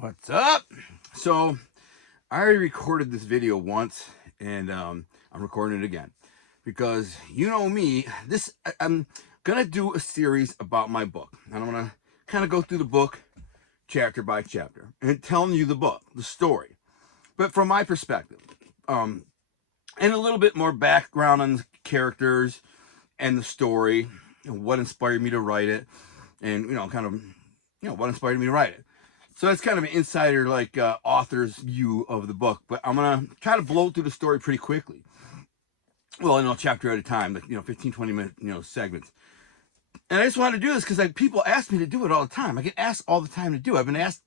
What's up? So I already recorded this video once, and I'm recording it again because you know me. I'm gonna do a series about my book, and I'm gonna kind of go through the book chapter by chapter and telling you the book, the story, but from my perspective, and a little bit more background on the characters and the story and what inspired me to write it, and what inspired me to write it. So that's kind of an insider, author's view of the book. But I'm going to kind of blow through the story pretty quickly. Well, chapter at a time, 15, 20-minute, segments. And I just wanted to do this because people ask me to do it all the time. I get asked all the time to do it. I've been asked,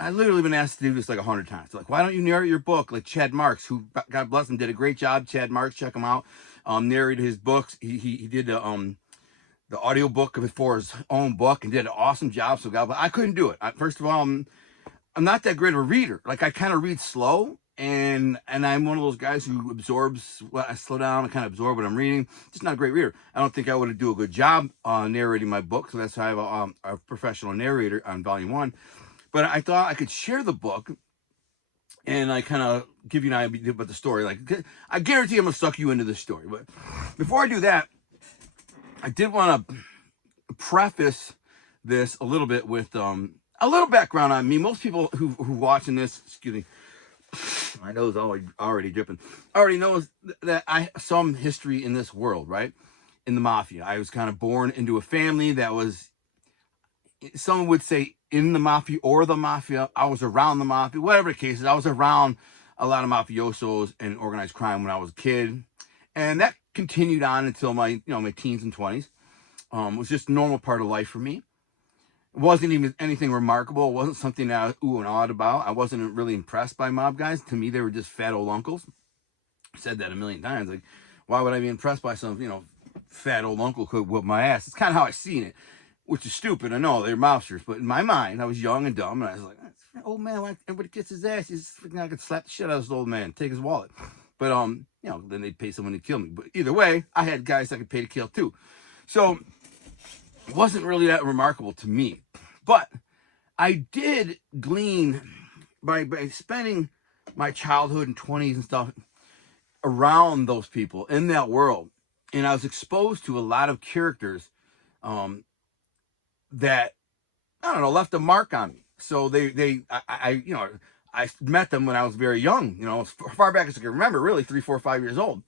I literally been asked to do this like 100 times. Like, why don't you narrate your book? Like Chad Marks, who, God bless him, did a great job. Chad Marks, check him out. Narrated his books. He did the audiobook for his own book and did an awesome job. So God, but I couldn't do it. First of all, I'm not that great of a reader. Like I kind of read slow, and I'm one of those guys who absorbs. Well, I slow down and kind of absorb what I'm reading. Just not a great reader. I don't think I would do a good job narrating my book. So that's why I have a professional narrator on volume 1. But I thought I could share the book, and I kind of give you an idea about the story. Like I guarantee I'm gonna suck you into this story. But before I do that, I did want to preface this a little bit with a little background on me. Most people who watching this, excuse me, my nose already dripping, already knows that I some history in this world, right? In the Mafia. I was kind of born into a family that was, someone would say, in the Mafia or the Mafia. I was around the Mafia, whatever the case is. I was around a lot of mafiosos and organized crime when I was a kid. And that continued on until my teens and 20s. It was just a normal part of life for me. It wasn't even anything remarkable. It wasn't something that I was ooh and awed about. I wasn't really impressed by mob guys. To me, they were just fat old uncles. I said that a million times. Like, why would I be impressed by some, fat old uncle who could whip my ass? It's kind of how I seen it, which is stupid. I know they're mobsters, but in my mind, I was young and dumb, and I was like, old man, why everybody gets his ass? He's freaking, I could slap the shit out of this old man, take his wallet. But then they'd pay someone to kill me. But either way, I had guys I could pay to kill too. So it wasn't really that remarkable to me. But I did glean by spending my childhood and 20s and stuff around those people in that world. And I was exposed to a lot of characters that, I don't know, left a mark on me. So I met them when I was very young, as far back as I can remember, really 3, 4, 5 years old.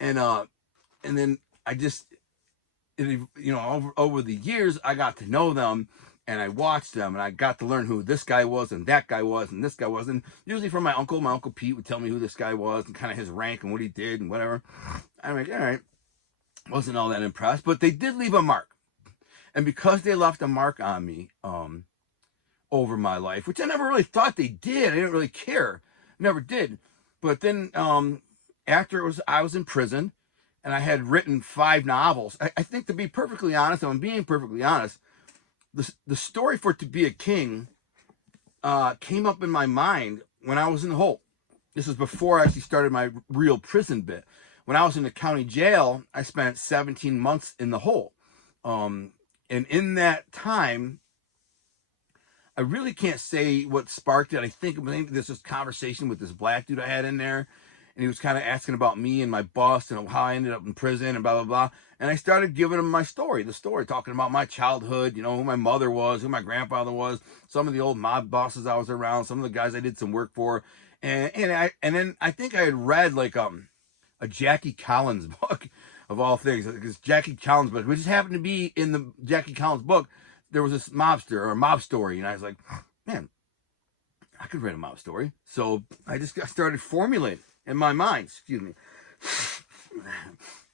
And then I just, over the years, I got to know them, and I watched them, and I got to learn who this guy was and that guy was and this guy was. And usually from my uncle Pete would tell me who this guy was and kind of his rank and what he did and whatever. I'm like, all right, wasn't all that impressed, but they did leave a mark. And because they left a mark on me, over my life, which I never really thought they did. I didn't really care. Never did. But then after I was in prison, and I had written 5 novels. I think, to be perfectly honest, I'm being perfectly honest, the story for To Be a King came up in my mind when I was in the hole. This was before I actually started my real prison bit. When I was in the county jail, I spent 17 months in the hole. And in that time, I really can't say what sparked it. I think maybe there's this conversation with this black dude I had in there, and he was kind of asking about me and my boss and how I ended up in prison and blah, blah, blah. And I started giving him the story, talking about my childhood, who my mother was, who my grandfather was, some of the old mob bosses I was around, some of the guys I did some work for. And then I think I had read like a Jackie Collins book of all things, because Jackie Collins book, which just happened to be in the Jackie Collins book, there was this mobster or a mob story, and I was like, man, I could write a mob story. So I just started formulating in my mind, excuse me.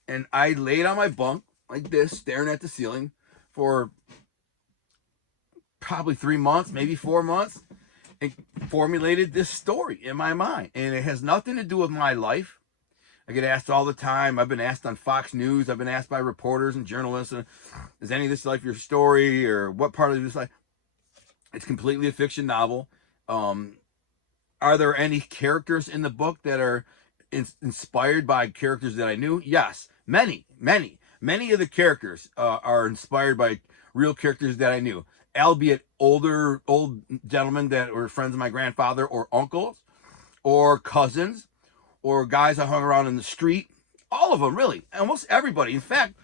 And I laid on my bunk like this, staring at the ceiling for probably 3 months, maybe 4 months, and formulated this story in my mind. And it has nothing to do with my life. I get asked all the time. I've been asked on Fox News. I've been asked by reporters and journalists, is any of this like your story, or what part of this life? It's completely a fiction novel. Are there any characters in the book that are inspired by characters that I knew? Yes, many of the characters are inspired by real characters that I knew. albeit old gentlemen that were friends of my grandfather, or uncles, or cousins, or guys I hung around in the street. All of them, really, almost everybody. In fact,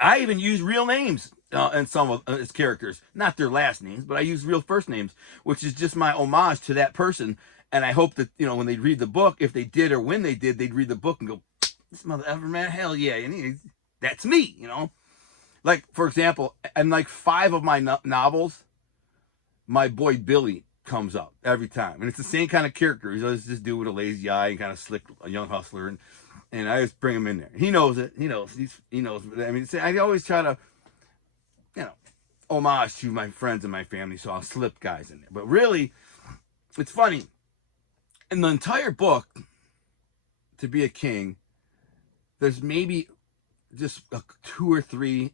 I even use real names in some of his characters, not their last names, but I use real first names, which is just my homage to that person. And I hope that, when they read the book, if they did or when they did, they'd read the book and go, "This mother ever, man, hell yeah!" And that's me. Like, for example, in like 5 of my novels, my boy Billy comes up every time, and it's the same kind of character. He's always this dude with a lazy eye and kind of slick, a young hustler, and I just bring him in there. He knows it. He knows. He knows. I mean, I always try to, homage to my friends and my family, so I'll slip guys in there. But really, it's funny. In the entire book, To Be a King, there's maybe just 2 or 3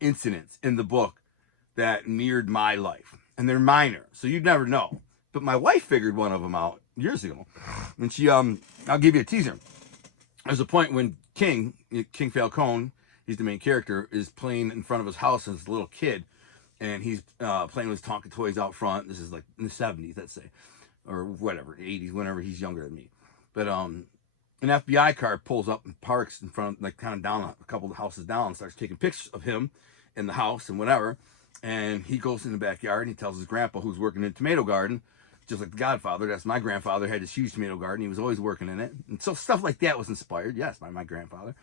incidents in the book that mirrored my life, and they're minor, so you'd never know. But my wife figured one of them out years ago, and she I'll give you a teaser. There's a point when King Falcone, he's the main character, is playing in front of his house as a little kid, and he's playing with his Tonka toys out front. This is like in the 70s, let's say, or whatever, 80s, whenever. He's younger than me. But an FBI car pulls up and parks in front, like kind of down a couple of houses down, and starts taking pictures of him in the house and whatever. And he goes in the backyard and he tells his grandpa, who's working in a tomato garden, just like The Godfather. That's my grandfather, had this huge tomato garden. He was always working in it. And so stuff like that was inspired, yes, by my grandfather.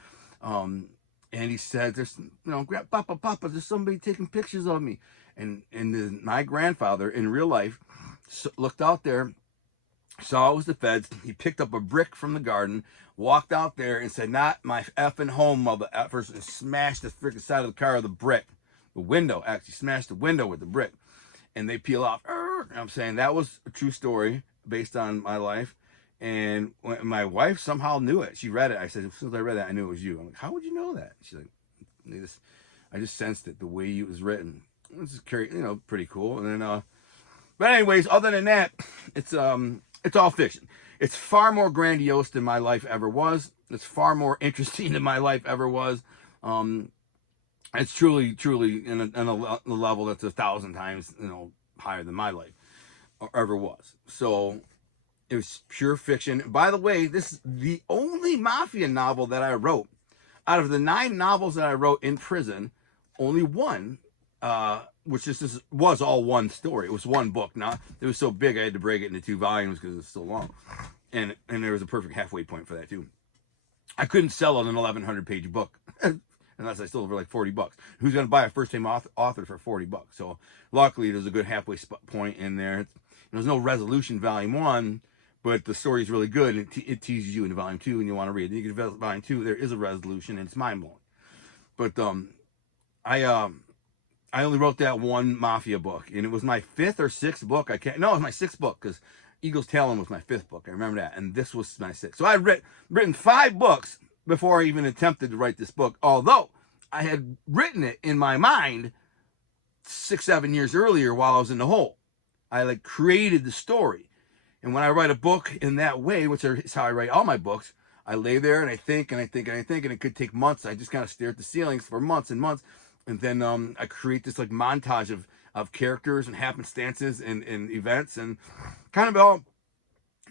And he said, "There's, Papa, there's somebody taking pictures of me." And my grandfather, in real life, looked out there, saw it was the feds. He picked up a brick from the garden, walked out there and said, "Not my effing home, mother effers," and smashed the freaking side of the car with the brick. The window, actually smashed the window with the brick. And they peel off. I'm saying that was a true story based on my life. And when my wife somehow knew it. She read it. I said, as soon as I read that, I knew it was you. I'm like, "How would you know that?" She's like, I just sensed it, the way it was written. This is pretty cool. And then, but anyways, other than that, it's all fiction. It's far more grandiose than my life ever was. It's far more interesting than my life ever was. It's truly in a level that's 1,000 times, higher than my life ever was. So it was pure fiction. By the way, this is the only Mafia novel that I wrote. Out of the 9 novels that I wrote in prison, only one, which was all one story. It was one book. Now, it was so big I had to break it into 2 volumes because it's so long. And there was a perfect halfway point for that too. I couldn't sell an 1,100-page book unless I sold it for like $40. Who's going to buy a first-time author for $40? So luckily, there's a good halfway point in there. There's no resolution volume 1, but the story is really good. And it teases you into volume 2, and you want to read it. Then you get to volume 2. There is a resolution, and it's mind-blowing. But I only wrote that one Mafia book, and it was my 5th or 6th book. It was my 6th book, because Eagle's Talon was my 5th book. I remember that, and this was my 6th. So I had written 5 books before I even attempted to write this book, although I had written it in my mind 6-7 years earlier while I was in the hole. I created the story. And when I write a book in that way, which is how I write all my books, I lay there and I think and I think and I think, and it could take months. I just kind of stare at the ceilings for months and months. And then I create this montage of characters and happenstances and events, and kind of all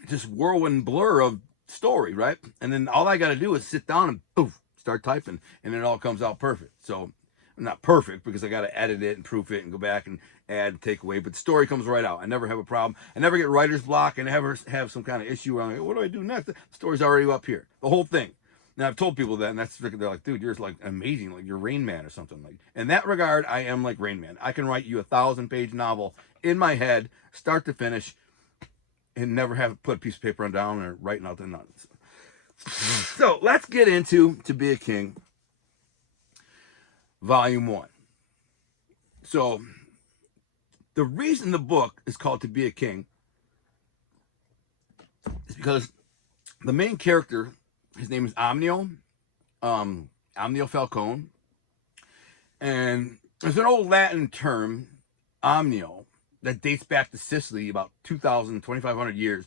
just whirlwind blur of story, right? And then all I got to do is sit down and poof, start typing, and it all comes out perfect. So not perfect, because I got to edit it and proof it and go back and add and take away, but the story comes right out. I never have a problem. I never get writer's block. I never have some kind of issue where I'm like, what do I do next? The story's already up here, the whole thing. Now, I've told people that, and they're like, "Dude, you're amazing, like you're Rain Man or something." Like, in that regard, I am like Rain Man. I can write you a 1,000-page novel in my head, start to finish, and never have to put a piece of paper on down or writing out the nuts. So let's get into To Be a King, Volume 1. So the reason the book is called To Be a King is because the main character, his name is Omnio Falcone, and there's an old Latin term, omnio, that dates back to Sicily about 2,500 years,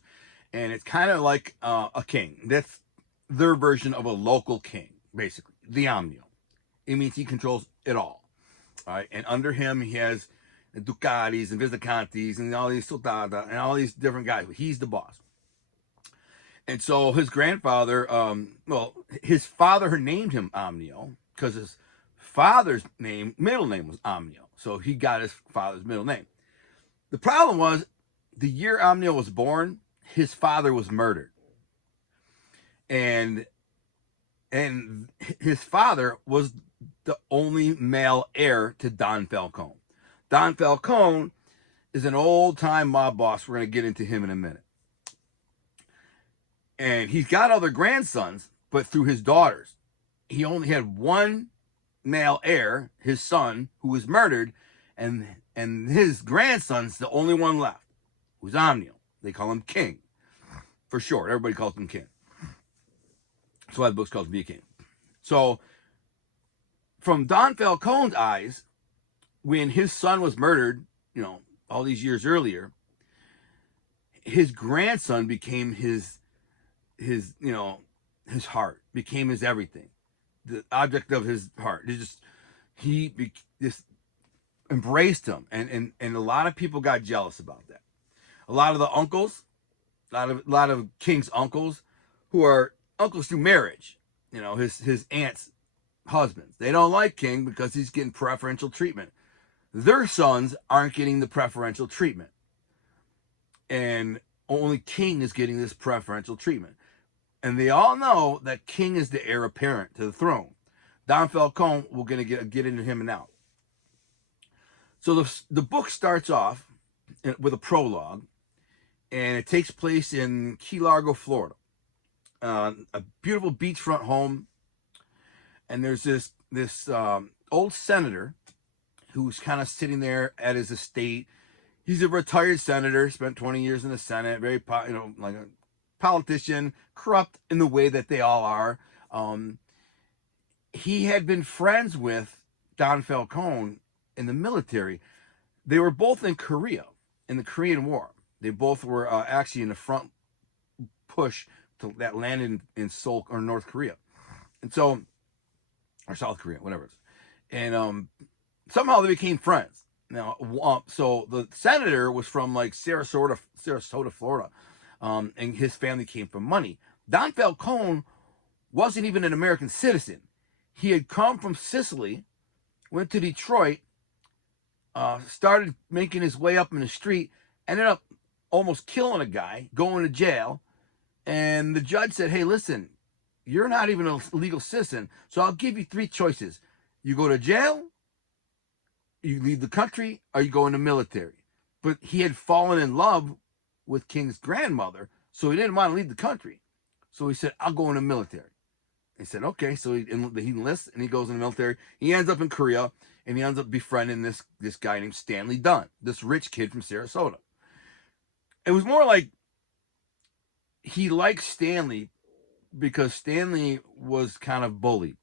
and it's kind of like a king. That's their version of a local king, basically, the omnio. It means he controls it all right? And under him, he has and Ducatis and Viscontis and all these Soldada and all these different guys. He's the boss. And so his grandfather, well, his father named him Omnio because his father's middle name was Omnio. So he got his father's middle name. The problem was the year Omnio was born, his father was murdered. And his father was the only male heir to Don Falcone. Don Falcone is an old-time mob boss. We're going to get into him in a minute. And he's got other grandsons, but through his daughters. He only had one male heir, his son, who was murdered, and his grandson's the only one left, who's Omnio. They call him King, for short. Everybody calls him King. That's why the book's called Be a King. So, from Don Falcone's eyes, when his son was murdered, all these years earlier, his grandson became his heart, became his everything, the object of his heart. He just embraced him, and a lot of people got jealous about that. A lot of the uncles, a lot of King's uncles, who are uncles through marriage, his aunt's husbands, they don't like King because he's getting preferential treatment. Their sons aren't getting the preferential treatment, and only King is getting this preferential treatment. And they all know that King is the heir apparent to the throne. Don Falcone, we're going to get into him now. So the book starts off with a prologue, and it takes place in Key Largo, Florida. A beautiful beachfront home, and there's this old senator who's kind of sitting there at his estate. He's a retired senator, spent 20 years in the Senate, very like a politician, corrupt in the way that they all are. He had been friends with Don Falcone in the military. They were both in Korea, in the Korean War. They both were actually in the front push that landed in Seoul or North Korea, and so, or South Korea, whatever it is. And somehow they became friends. Now, so the senator was from like Sarasota, Florida. And his family came from money. Don Falcone wasn't even an American citizen. He had come from Sicily, went to Detroit, started making his way up in the street, ended up almost killing a guy, going to jail. And the judge said, hey, listen, you're not even a legal citizen, so I'll give you three choices. You go to jail, you leave the country, or you go in the military. But he had fallen in love with King's grandmother, so he didn't want to leave the country. So he said, I'll go in the military. He said, okay. So he enlists and he goes in the military. He ends up in Korea, and he ends up befriending this guy named Stanley Dunn, this rich kid from Sarasota. It was more like he liked Stanley because Stanley was kind of bullied.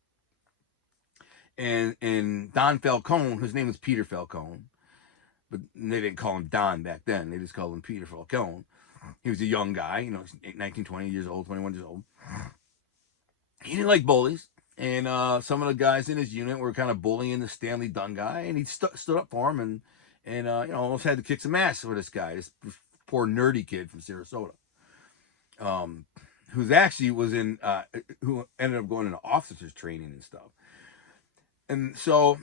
And Don Falcone, his name was Peter Falcone, but they didn't call him Don back then. They just called him Peter Falcone. He was a young guy, 19, 20 years old, 21 years old. He didn't like bullies. And some of the guys in his unit were kind of bullying the Stanley Dunn guy. And he stood up for him and almost had to kick some ass for this guy, this poor nerdy kid from Sarasota. Who actually was who ended up going into officers training and stuff. And so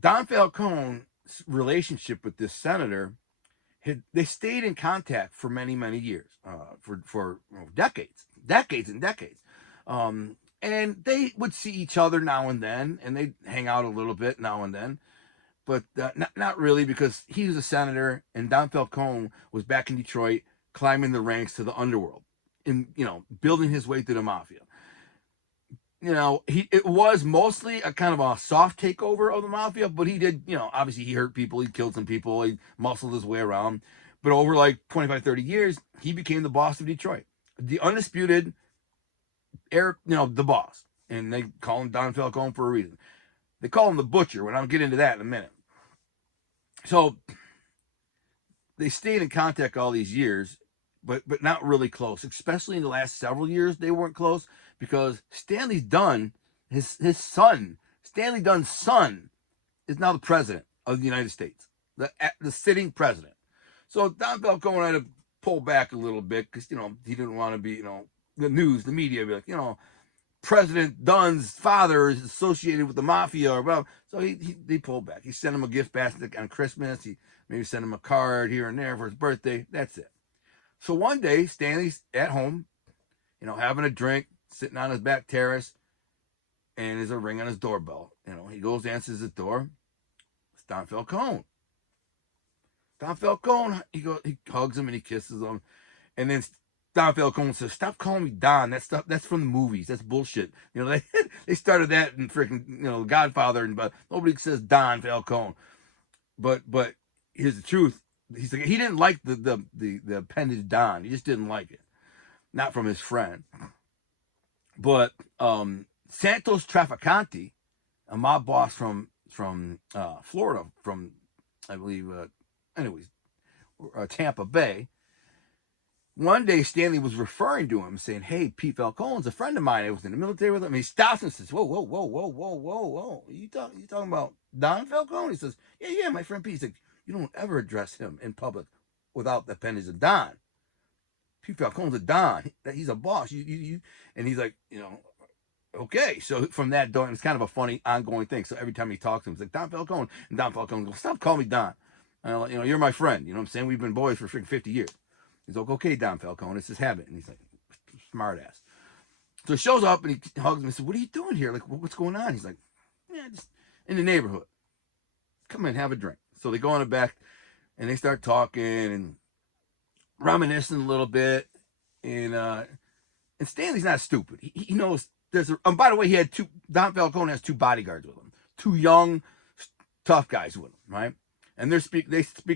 Don Falcone's relationship with this senator, they stayed in contact for many, many years, for decades and decades. And they would see each other now and then, and they'd hang out a little bit now and then. But not really, because he was a senator, and Don Falcone was back in Detroit, climbing the ranks to the underworld, and building his way through the mafia. It was mostly a kind of a soft takeover of the mafia, but he did, obviously he hurt people, he killed some people, he muscled his way around. But over like 25, 30 years, he became the boss of Detroit, the undisputed heir, the boss. And they call him Don Falcone for a reason. They call him the Butcher, and I'll get into that in a minute. So they stayed in contact all these years, but not really close. Especially in the last several years, they weren't close because Stanley Dunn, his son, Stanley Dunn's son, is now the president of the United States. the sitting president. So Don Falcone had to pull back a little bit because, you know, he didn't want to be, you know, the news, the media be like, you know, President Dunn's father is associated with the mafia or whatever. So he pulled back. He sent him a gift basket on Christmas. He maybe sent him a card here and there for his birthday. That's it. So one day, Stanley's at home, you know, having a drink, sitting on his back terrace, and there's a ring on his doorbell. You know, he goes, answers the door. It's Don Falcone. Don Falcone, he hugs him and he kisses him. And then Don Falcone says, "Stop calling me Don. That stuff, that's from the movies. That's bullshit." You know, they started that in freaking, you know, Godfather, but nobody says Don Falcone. But here's the truth. He's like, he didn't like the appendage Don. He just didn't like it. Not from his friend. But Santos Trafficante, a mob boss from Florida, from I believe, Tampa Bay. One day, Stanley was referring to him, saying, "Hey, Pete Falcone's a friend of mine. I was in the military with him." And he stops and says, "Whoa, whoa, whoa, whoa, whoa, whoa, whoa! You talking about Don Falcone?" He says, "Yeah, my friend Pete." He's like, "You don't ever address him in public without the appendage of Don. Pete Falcone's a Don. He's a boss." You. And he's like, you know, okay. So from that Don, it's kind of a funny ongoing thing. So every time he talks to him, he's like, "Don Falcone," and Don Falcone goes, "Stop calling me Don. You know, you're my friend. You know what I'm saying? We've been boys for freaking 50 years." He's like, "Okay, Don Falcone, it's his habit." And he's like, smart ass. So he shows up and he hugs him and says, "What are you doing here? Like, what's going on?" He's like, "Yeah, just in the neighborhood. Come in, have a drink." So they go in the back and they start talking and reminiscing a little bit. And Stanley's not stupid. He knows there's a, by the way, Don Falcone has 2 bodyguards with him, 2 young, tough guys with him, right? And they speak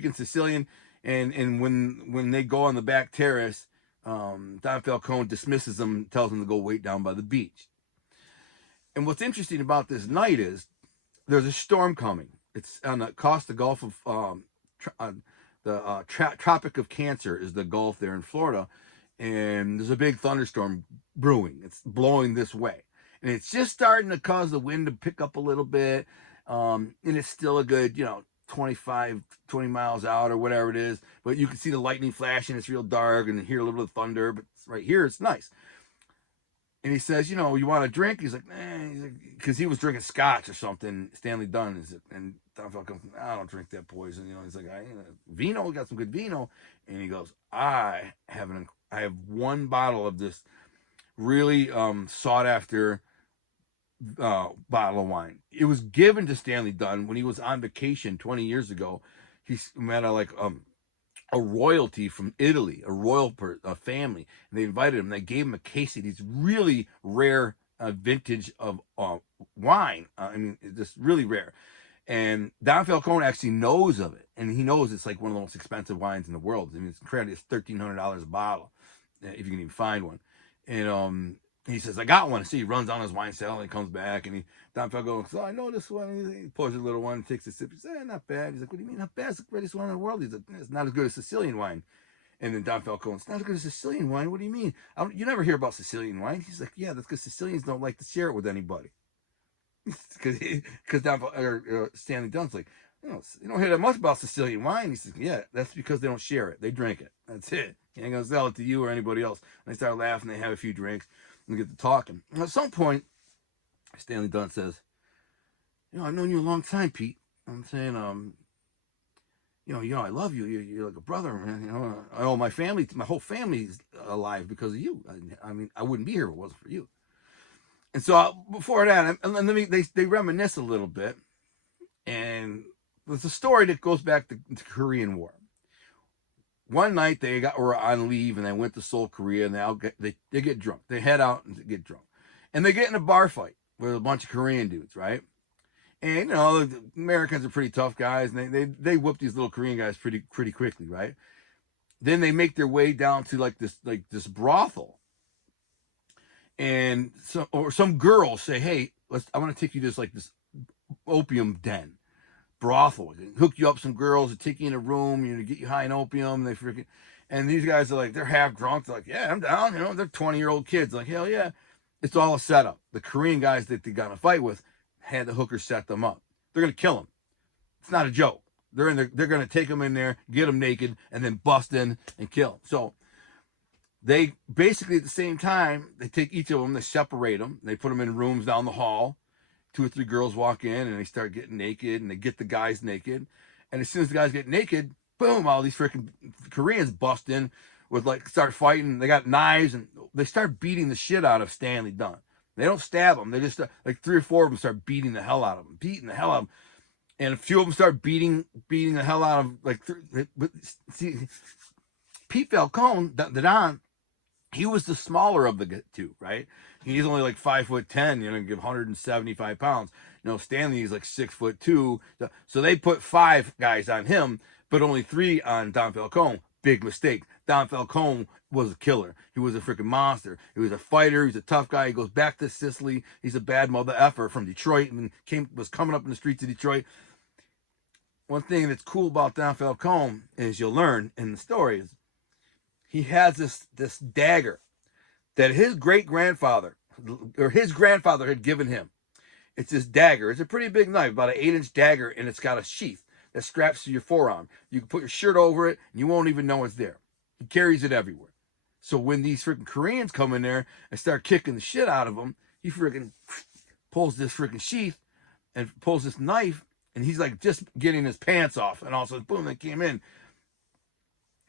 in Sicilian. And when they go on the back terrace, Don Falcone dismisses them, tells them to go wait down by the beach. And what's interesting about this night is there's a storm coming. It's on the Costa Gulf of Tropic of Cancer is the Gulf there in Florida, and there's a big thunderstorm brewing. It's blowing this way, and it's just starting to cause the wind to pick up a little bit, and it's still a good, you know, 20 miles out or whatever it is, but you can see the lightning flashing. It's real dark and hear a little bit of thunder, but right here it's nice. And he says, "You know, you want a drink?" He's like, because he was drinking scotch or something. Stanley Dunn is it, and Don Falcone, "I don't drink that poison." You know, he's like, "Vino, we got some good vino." And he goes, I have 1 bottle of this really sought after bottle of wine. It was given to Stanley Dunn when he was on vacation 20 years ago. He met a royalty from Italy, a family, and they invited him. They gave him a case of these really rare vintage of wine. I mean, just really rare. And Don Falcone actually knows of it, and he knows it's like one of the most expensive wines in the world. I mean, it's incredible. It's $1,300 a bottle, if you can even find one. And he says, "I got one." So he runs on his wine cellar and he comes back, and Don Falcone goes, "Oh, I know this one." He pours a little one, takes a sip. He says, "Not bad." He's like, "What do you mean not bad? It's the greatest wine in the world." He's like, "It's not as good as Sicilian wine." And then Don Falcone, "It's not as good as Sicilian wine. What do you mean? You never hear about Sicilian wine." He's like, "Yeah, that's because Sicilians don't like to share it with anybody." Because Stanley Dunn's like, "You don't hear that much about Sicilian wine." He says, "Yeah, that's because they don't share it. They drink it. That's it. He ain't gonna sell it to you or anybody else." And they start laughing. They have a few drinks and get to talking. And at some point, Stanley Dunn says, "I've known you a long time, Pete. I'm saying, I love you. You're like a brother, man. I owe my whole family's alive because of you. I mean, I wouldn't be here if it wasn't for you." And so before that, they reminisce a little bit, and there's a story that goes back to the Korean War. One night they were on leave and they went to Seoul, Korea, and they get drunk. They head out and get drunk, and they get in a bar fight with a bunch of Korean dudes, right? And the Americans are pretty tough guys, and they whoop these little Korean guys pretty quickly, right? Then they make their way down to this brothel, and some girls say, "Hey, I want to take you to this opium den." Brothel, hook you up some girls, take you in a room, get you high in opium. And these guys are like, they're half drunk. They're like, "Yeah, I'm down." They're 20-year-old kids. Like, hell yeah. It's all a setup. The Korean guys that they got in a fight with had the hookers set them up. They're going to kill them. It's not a joke. They're going to take them in there, get them naked, and then bust in and kill them. So they basically at the same time, they take each of them, they separate them, they put them in rooms down the hall. 2 or 3 girls walk in and they start getting naked, and they get the guys naked. And as soon as the guys get naked, boom, all these freaking Koreans bust in with start fighting. They got knives and they start beating the shit out of Stanley Dunn. They don't stab him. They just 3 or 4 of them start beating the hell out of him, and a few of them start beating the hell out of But see, Pete Falcone, the Don, he was the smaller of the 2, right? He's only 5'10", give 175 pounds. Stanley is 6'2". So they put 5 guys on him, but only 3 on Don Falcone. Big mistake. Don Falcone was a killer. He was a freaking monster. He was a fighter. He's a tough guy. He goes back to Sicily. He's a bad mother effer from Detroit, and was coming up in the streets of Detroit. One thing that's cool about Don Falcone is you'll learn in the story is he has this dagger that his grandfather had given him. It's this dagger. It's a pretty big knife, about an 8-inch dagger, and it's got a sheath that straps to your forearm. You can put your shirt over it, and you won't even know it's there. He carries it everywhere. So when these freaking Koreans come in there and start kicking the shit out of him, he freaking pulls this freaking sheath and pulls this knife, and he's just getting his pants off, and all of a sudden, boom, they came in.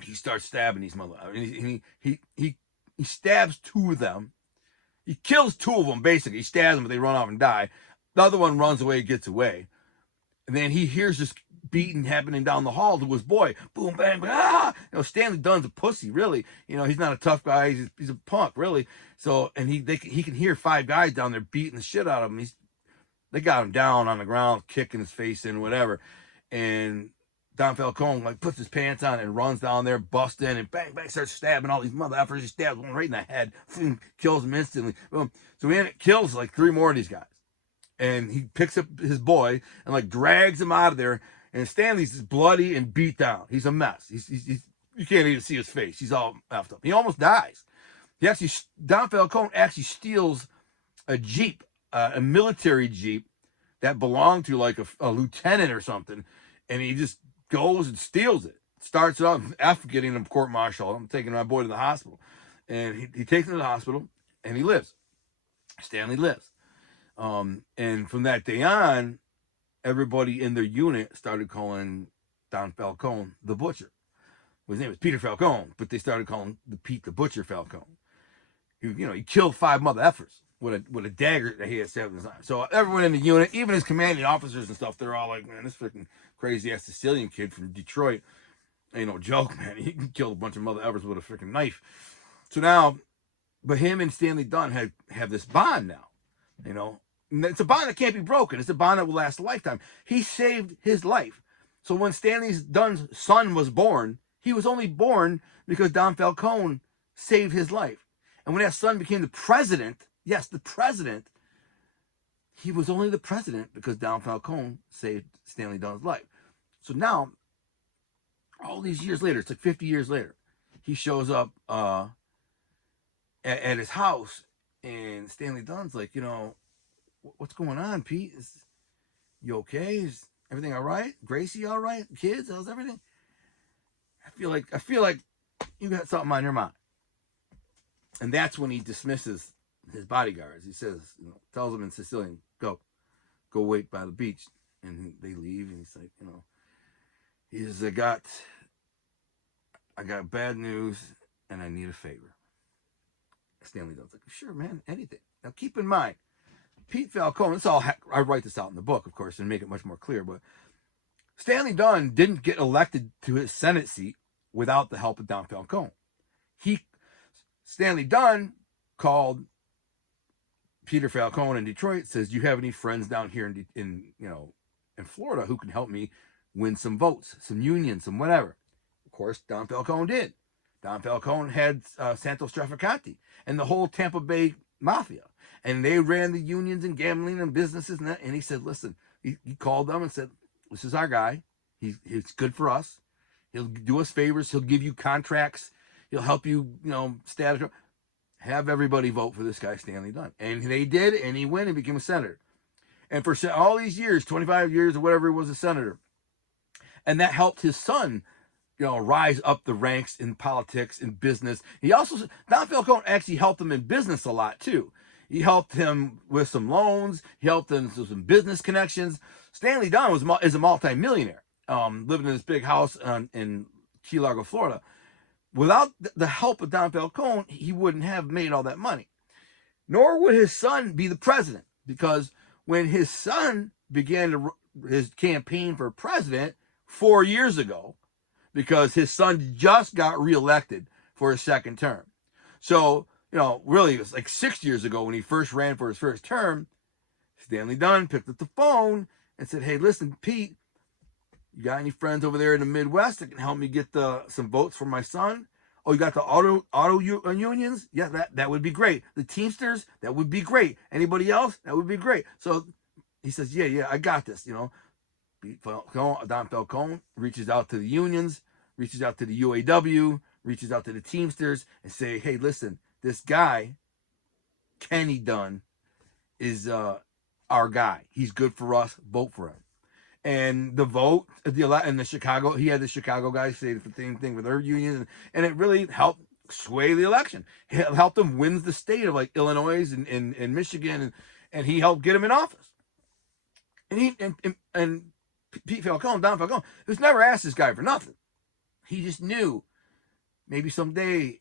He starts stabbing these motherfuckers. He stabs 2 of them. He kills 2 of them, basically. He stabs them, but they run off and die. The other one runs away, gets away. And then he hears this beating happening down the hall to his boy. Boom, bang, bang, ah! Stanley Dunn's a pussy, really. He's not a tough guy. He's a punk, really. So, and he can hear 5 guys down there beating the shit out of him. They got him down on the ground, kicking his face in, whatever. And Don Falcone puts his pants on and runs down there, busts in, and bang, bang, starts stabbing all these mother effers. He stabs one right in the head, kills him instantly. Boom. So he kills 3 more of these guys. And he picks up his boy and drags him out of there. And Stanley's just bloody and beat down. He's a mess. He's you can't even see his face. He's all effed up. He almost dies. Don Falcone actually steals a Jeep, a military Jeep that belonged to a lieutenant or something. And he just goes and steals it. Starts it off after getting him court-martialed. I'm taking my boy to the hospital. And he takes him to the hospital, and he lives. Stanley lives. And from that day on, everybody in their unit started calling Don Falcone the Butcher. His name was Peter Falcone, but they started calling Pete the Butcher Falcone. He killed 5 mother effers with a dagger that he had stabbed in his eye. So everyone in the unit, even his commanding officers and stuff, they're all like, man, this freaking crazy ass Sicilian kid from Detroit ain't no joke, man. He can kill a bunch of mother effers with a freaking knife. So now, but him and Stanley Dunn have this bond now. And it's a bond that can't be broken. It's a bond that will last a lifetime. He saved his life. So when Stanley Dunn's son was born, he was only born because Don Falcone saved his life. And when that son became the president, yes, the president, he was only the president because Don Falcone saved Stanley Dunn's life. So now, all these years later, it's 50 years later, he shows up at his house, and Stanley Dunn's like, what's going on, Pete? You okay? Is everything all right? Gracie all right? Kids, how's everything? I feel like you got something on your mind. And that's when he dismisses his bodyguards. He says, tells them in Sicilian, go wait by the beach. And they leave, and he's like, he says, I got bad news, and I need a favor. Stanley Dunn's like, sure, man, anything. Now keep in mind, Pete Falcone, I write this out in the book, of course, and make it much more clear, but Stanley Dunn didn't get elected to his Senate seat without the help of Don Falcone. Stanley Dunn called Peter Falcone in Detroit, says, do you have any friends down here in Florida who can help me win some votes, some unions, some whatever? Of course, Don Falcone did. Don Falcone had Santos Trafficante and the whole Tampa Bay Mafia. And they ran the unions and gambling and businesses. And he said, listen, he called them and said, this is our guy. He's good for us. He'll do us favors. He'll give you contracts. He'll help you, status. Have everybody vote for this guy, Stanley Dunn. And they did, and he went and became a senator. And for all these years, 25 years or whatever, he was a senator. And that helped his son, rise up the ranks in politics, in business. He also, Don Falcone actually helped him in business a lot too. He helped him with some loans. He helped him with some business connections. Stanley Dunn is a multimillionaire, living in this big house in Key Largo, Florida. Without the help of Don Falcone, he wouldn't have made all that money. Nor would his son be the president, because when his son began his campaign for president 4 years ago, because his son just got reelected for his second term. So, really, it was like 6 years ago when he first ran for his first term. Stanley Dunn picked up the phone and said, "Hey, listen, Pete, you got any friends over there in the Midwest that can help me get some votes for my son? Oh, you got the auto unions? Yeah, that would be great. The Teamsters, that would be great. Anybody else? That would be great." So he says, yeah, I got this. Don Falcone reaches out to the unions, reaches out to the UAW, reaches out to the Teamsters, and say, "Hey, listen, this guy, Kenny Dunn, is our guy. He's good for us. Vote for him." And the vote, in the Chicago, he had the Chicago guys say the same thing with their union, and it really helped sway the election. It helped him win the state of like Illinois and Michigan, and he helped get him in office. And Pete Falcone, Don Falcone, who's never asked this guy for nothing. He just knew maybe someday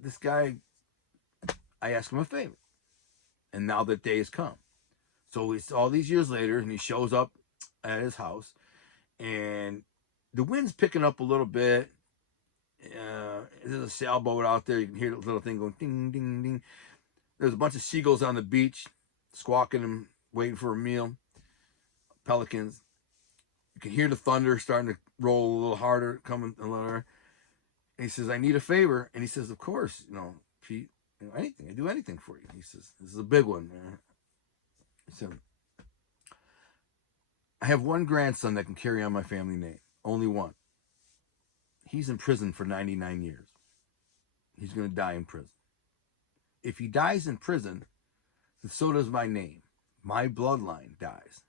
this guy, I ask him a favor. And now that day has come. So it's all these years later, and he shows up at his house, and the wind's picking up a little bit. There's a sailboat out there. You can hear the little thing going ding, ding, ding. There's a bunch of seagulls on the beach, squawking and waiting for a meal. Pelicans. You can hear the thunder starting to roll a little harder, coming a little harder. And he says, "I need a favor." And he says, "Of course, Pete, anything. I do anything for you." He says, "This is a big one, man." He said, "I have one grandson that can carry on my family name. Only one. He's in prison for 99 years. He's going to die in prison. If he dies in prison, then so does my name. My bloodline dies.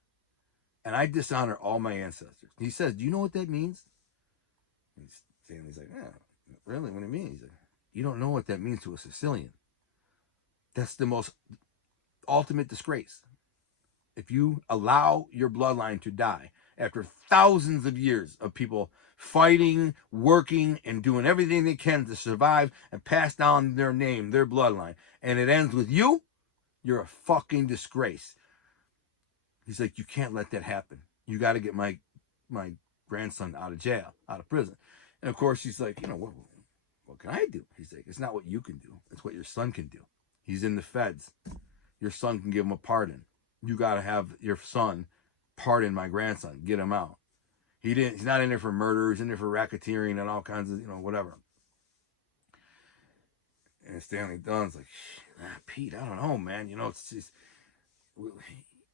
And I dishonor all my ancestors." He says, "Do you know what that means?" Stanley's like, "Yeah, really? What do you mean?" He's like, "You don't know what that means to a Sicilian. That's the most ultimate disgrace. If you allow your bloodline to die after thousands of years of people fighting, working, and doing everything they can to survive and pass down their name, their bloodline, and it ends with you, you're a fucking disgrace." He's like, "You can't let that happen. You got to get my grandson out of jail, out of prison." And of course, he's like, what can I do? He's like, "It's not what you can do. It's what your son can do. He's in the feds. Your son can give him a pardon. You got to have your son pardon my grandson, get him out. He's not in there for murder. He's in there for racketeering and all kinds of, whatever." And Stanley Dunn's like, "Pete, I don't know, man. It's just,"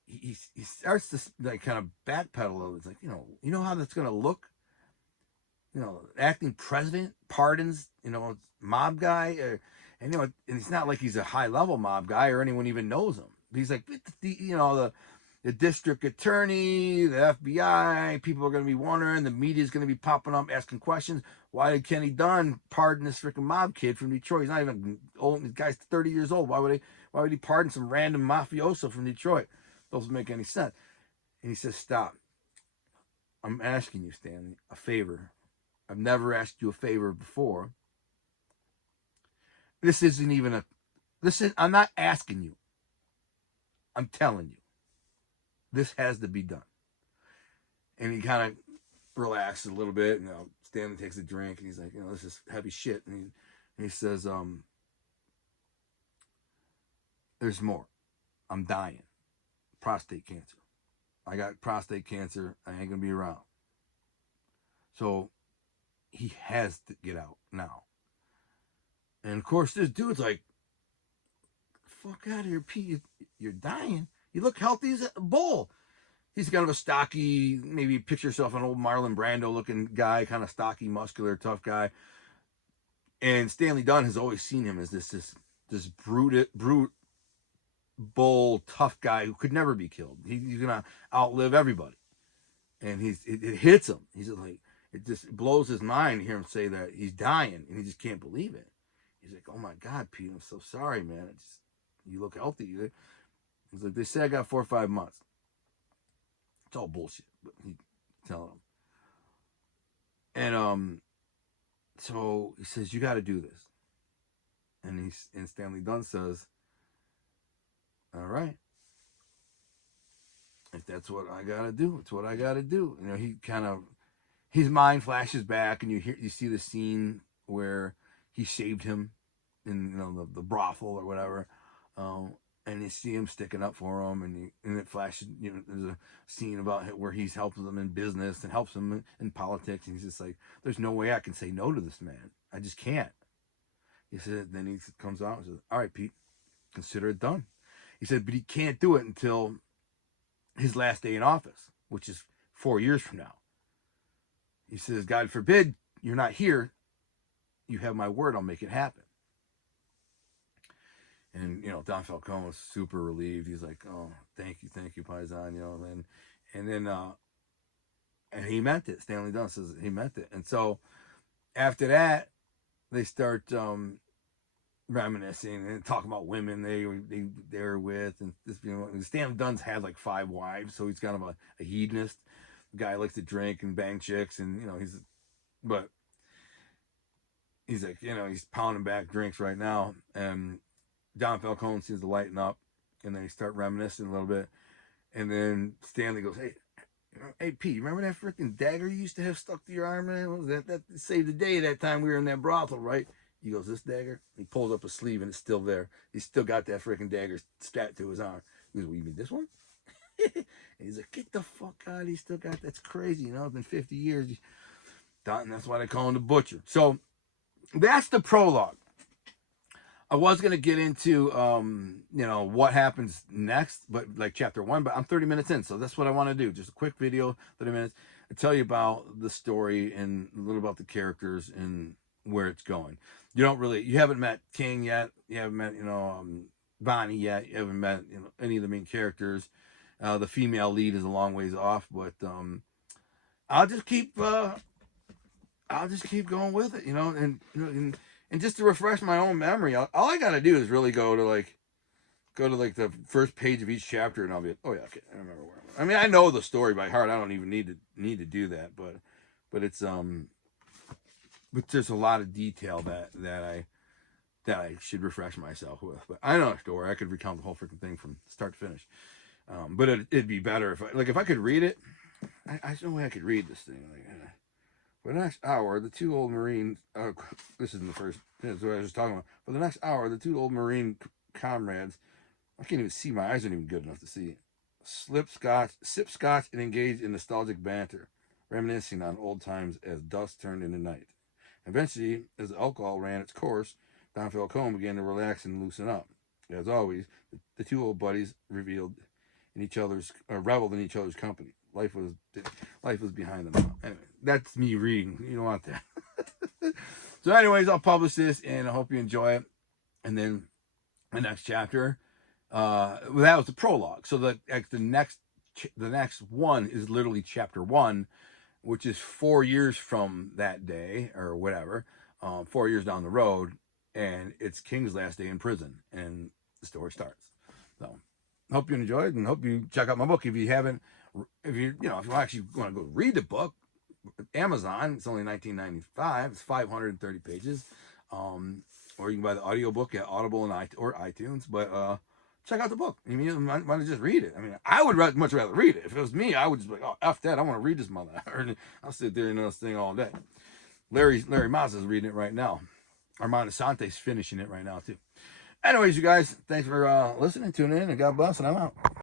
he starts to like kind of backpedal. It's like, you know how that's going to look? Acting president pardons, mob guy, and it's not like he's a high level mob guy or anyone even knows him. He's like, the district attorney, the FBI, people are going to be wondering, the media is going to be popping up asking questions. Why did Kenny Dunn pardon this freaking mob kid from Detroit? He's not even old. The guy's 30 years old. Why would he pardon some random mafioso from Detroit? Doesn't make any sense. And he says, "Stop. I'm asking you, Stanley, a favor. I've never asked you a favor before. I'm not asking you. I'm telling you. This has to be done." And he kind of relaxes a little bit. And Stanley takes a drink, and he's like, "This is heavy shit." And he says, "There's more. I'm dying. Prostate cancer. I got prostate cancer. I ain't going to be around. So he has to get out now." And of course, this dude's like, "Fuck out of here, Pete. You're dying. You look healthy as a bull." He's kind of a stocky, maybe picture yourself an old Marlon Brando looking guy, kind of stocky, muscular, tough guy. And Stanley Dunn has always seen him as this brute, bull, tough guy who could never be killed. He's going to outlive everybody. and it hits him. He's like, it just blows his mind to hear him say that he's dying, and he just can't believe it. He's like, oh my God, Pete, I'm so sorry, man. You look healthy. He's like, they say I got 4 or 5 months. It's all bullshit, but he's telling him. And so he says, you got to do this. And Stanley Dunn says, all right, if that's what I got to do, it's what I got to do. He kind of, his mind flashes back, and you see the scene where he saved him in the brothel or whatever, and you see him sticking up for him, and it flashes. There's a scene about where he's helping them in business and helps them in politics, and he's just like, "There's no way I can say no to this man. I just can't." He said. Then he comes out and says, "All right, Pete, consider it done." He said, but he can't do it until his last day in office, which is 4 years from now. He says, God forbid you're not here. You have my word. I'll make it happen. And, Don Falcone was super relieved. He's like, oh, thank you, Paisan, and then and he meant it. Stanley Dunn says he meant it. And so after that, they start reminiscing and talking about women they were with, and this, Stanley Dunn's had like 5 wives, so he's kind of a hedonist. The guy likes to drink and bang chicks, and he's like, he's pounding back drinks right now, and Don Falcone seems to lighten up, and then they start reminiscing a little bit, and then Stanley goes, hey Pete, remember that freaking dagger you used to have stuck to your arm, man? What was that saved the day that time we were in that brothel, right? He goes, this dagger? He pulls up a sleeve, and it's still there. He's still got that freaking dagger strapped to his arm. He goes, well, you mean this one? And he's like, get the fuck out. He still got that. That's crazy. It's been 50 years. That's why they call him the Butcher. So that's the prologue. I was going to get into, what happens next, but like chapter 1, but I'm 30 minutes in. So that's what I want to do. Just a quick video, 30 minutes. I tell you about the story and a little about the characters and where it's going. You haven't met King yet. You haven't met, Bonnie yet. You haven't met, any of the main characters. The female lead is a long ways off, but I'll just keep going with it, and just to refresh my own memory, all I gotta do is really go to the first page of each chapter, and I'll be, oh yeah, okay, I remember where I'm at. I mean, I know the story by heart. I don't even need to do that, but it's but there's a lot of detail that I should refresh myself with. But I know a story. I could recount the whole freaking thing from start to finish. But it'd be better if I could read it. There's no way I could read this thing. For the next hour, the 2 old Marines. This isn't the first. This is what I was just talking about. For the next hour, the 2 old Marine comrades. I can't even see. My eyes aren't even good enough to see. Sip scotch, and engage in nostalgic banter, reminiscing on old times as dusk turned into night. Eventually, as the alcohol ran its course, Don Falcone began to relax and loosen up. As always, the 2 old buddies reveled in each other's company. Life was behind them. Anyway, that's me reading. You don't want that. So, anyways, I'll publish this, and I hope you enjoy it. And then the next chapter, that was the prologue. So the next one is literally chapter 1, which is 4 years from that day or whatever, 4 years down the road, and it's King's last day in prison, and the story starts. So, hope you enjoyed, and hope you check out my book. If you actually want to go read the book, Amazon, it's only $19.95. It's 530 pages, or you can buy the audiobook at Audible or iTunes. But check out the book. I mean, you might just read it. I mean, I would much rather read it. If it was me, I would just be like, oh, F that. I want to read this mother. I'll sit there and this thing all day. Larry Mazza's reading it right now. Armando Sante's finishing it right now, too. Anyways, you guys, thanks for listening, tuning in, and God bless, and I'm out.